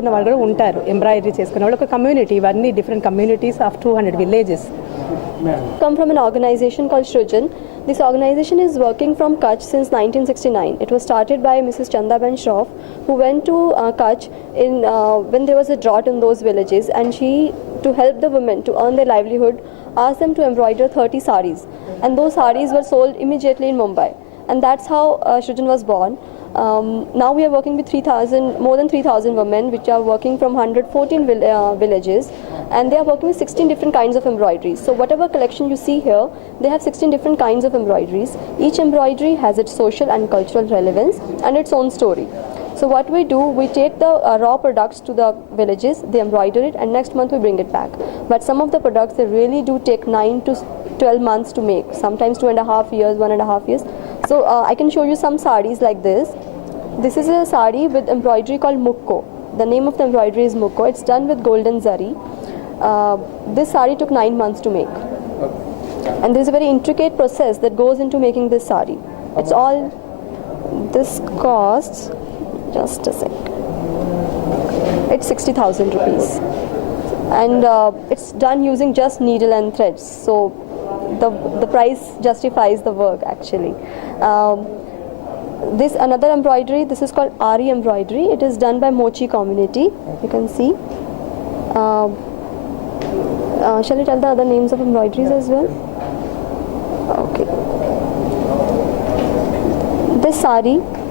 చేసుకున్న వాళ్ళు ఉంటారు ఎంబ్రాయిడరీ చేసుకున్న వాళ్ళు ఒక కమ్యూనిటీ ఇవన్నీ different communities of 200 villages. Come from an organization called Shrujan. This organization is working from Kutch since 1969. It was started by Mrs. Chandaben Shroff, who went to Kutch when there was a drought in those villages, and she, to help the women to earn their livelihood, asked them to embroider 30 saris, and those saris were sold immediately in Mumbai, and that's how Shrujan was born. Now we are working with more than 3,000 women, which are working from 114 villages, and they are working with 16 different kinds of embroideries. So whatever collection you see here, they have 16 different kinds of embroideries. Each embroidery has its social and cultural relevance and its own story. So what we do, we take the raw products to the villages, they embroider it, and next month we bring it back. But some of the products, they really do take 9 to 12 months to make, sometimes 2.5 years, 1.5 years. So I can show you some saris like this. This is a sari with embroidery called mukko. The name of the embroidery is mukko. It's done with golden zari. This sari took 9 months to make. And there's a very intricate process that goes into making this sari. It's all, this costs, just a sec, it's 60,000 rupees. And it's done using just needle and threads. So the price justifies the work actually. This another embroidery, this is called Ari embroidery. It is done by Mochi community. You can see. Shall I tell the other names of embroideries as well? Okay.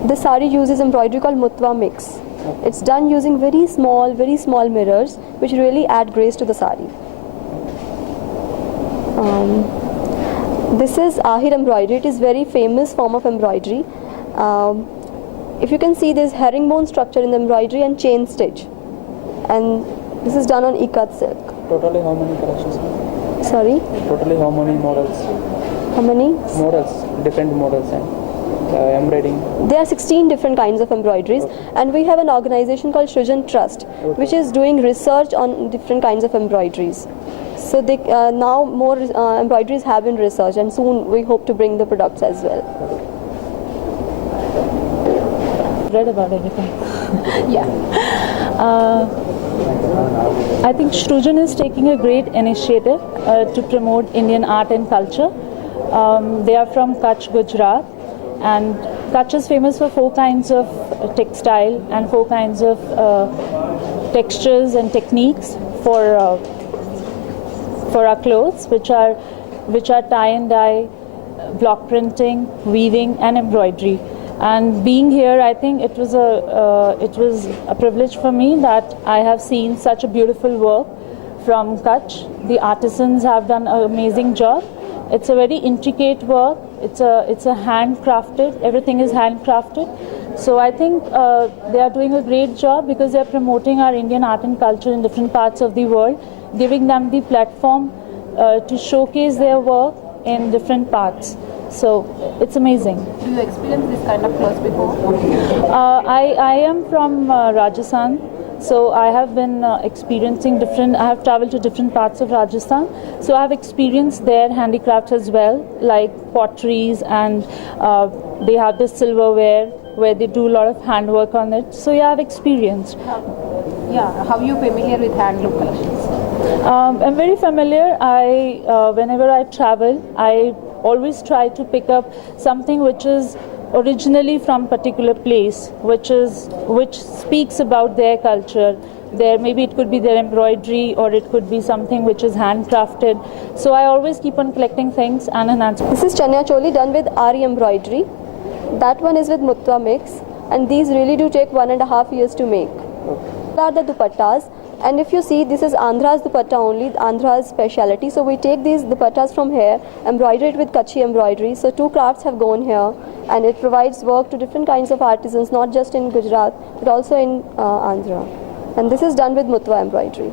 This sari uses embroidery called Mutwa mix. It's done using very small mirrors, which really add grace to the sari. This is Ahir embroidery. It is very famous form of embroidery. If you can see, there's herringbone structure in the embroidery and chain stitch, and this is done on ikat silk. Totally how many collections? Sorry? Totally how many models? How many? Models, different models and embroidering. There are 16 different kinds of embroideries, and we have an organization called Shrujan Trust, which is doing research on different kinds of embroideries. So they, now more embroideries have been researched, and soon we hope to bring the products as well. Read about everything. Yeah. I think Shrujan is taking a great initiative to promote Indian art and culture. They are from Kutch, Gujarat, and Kutch is famous for 4 kinds of textile and 4 kinds of textures and techniques for our clothes, which are tie and dye, block printing, weaving, and embroidery. And being here, I think it was a privilege for me that I have seen such a beautiful work from Kutch. The artisans have done an amazing job. It's a very intricate work. It's a handcrafted. Everything is handcrafted. So I think they are doing a great job because they are promoting our Indian art and culture in different parts of the world, giving them the platform to showcase their work in different parts. So it's amazing. Do you experience this kind of clothes before? I am from Rajasthan, so I have been experiencing I have traveled to different parts of Rajasthan, so I have experienced their handicrafts as well, like potteries, and they have this silverware where they do a lot of handwork on it. So yeah, I have experienced. How are you familiar with handloom collections? I'm very familiar. Whenever I travel, I always try to pick up something which is originally from particular place, which speaks about their culture. Maybe it could be their embroidery, or it could be something which is handcrafted. So I always keep on collecting things and enhancing. This is Chanya Choli done with Ari embroidery. That one is with Mutwa mix, and these really do take 1.5 years to make. These are the dupattas, and if you see, this is Andhra's dupatta only, Andhra's speciality. So we take these dupattas from here, embroider it with Kutchi embroidery. So 2 crafts have gone here, and it provides work to different kinds of artisans, not just in Gujarat, but also in Andhra. And this is done with Mutwa embroidery.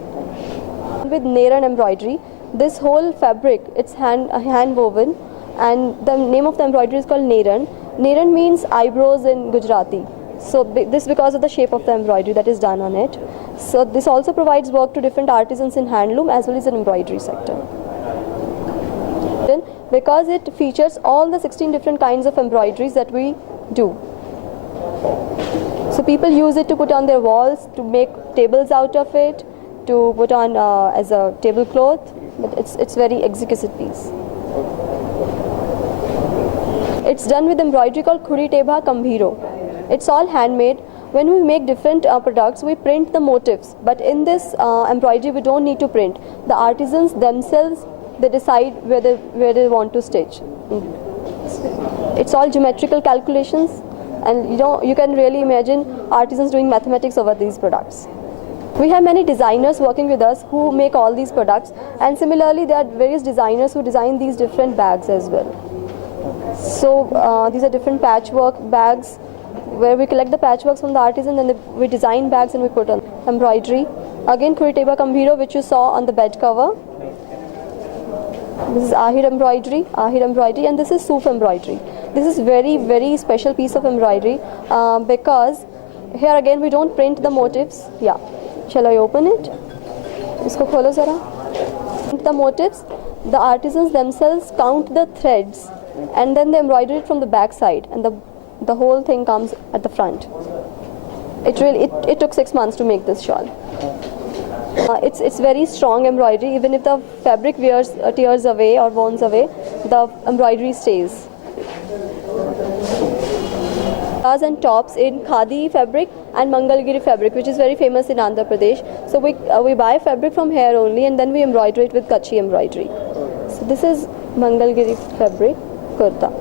With Neran embroidery, this whole fabric, it's hand woven, and the name of the embroidery is called Neran. Neran means eyebrows in Gujarati. So this because of the shape of the embroidery that is done on it. So this also provides work to different artisans in handloom as well as in embroidery sector. Because it features all the 16 different kinds of embroideries that we do. So people use it to put on their walls, to make tables out of it, to put on as a tablecloth. But it's very exquisite piece. It's done with embroidery called Khuri Tebha Kambhiro. It's all handmade. When we make different products, we print the motifs. But in this embroidery, we don't need to print. The artisans themselves, they decide where they want to stitch. It's all geometrical calculations, and you can really imagine artisans doing mathematics over these products. We have many designers working with us who make all these products, and similarly there are various designers who design these different bags as well. So these are different patchwork bags where we collect the patchworks from the artisan, and we design bags and we put on embroidery. Again, Khuri Tebha Kambhiro, which you saw on the bed cover. This is Ahir embroidery, and this is Soof embroidery. This is very, very special piece of embroidery because here again we don't print the motifs. Yeah, shall I open it? Isko kholo zara. The motifs, the artisans themselves count the threads, and then they embroider it from the back side, and the whole thing comes at the front. It took 6 months to make this shawl. It's very strong embroidery. Even if the fabric tears away or wounds away, the embroidery stays. And tops in khadi fabric and Mangalgiri fabric, which is very famous in Andhra Pradesh. So we buy fabric from here only, and then we embroider it with Kutchi embroidery. So this is Mangalgiri fabric kurta.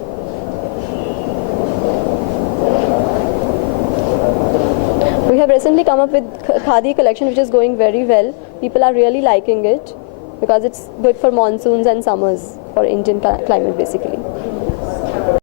We have recently come up with khadi collection, which is going very well. People are really liking it because it's good for monsoons and summers for Indian climate basically.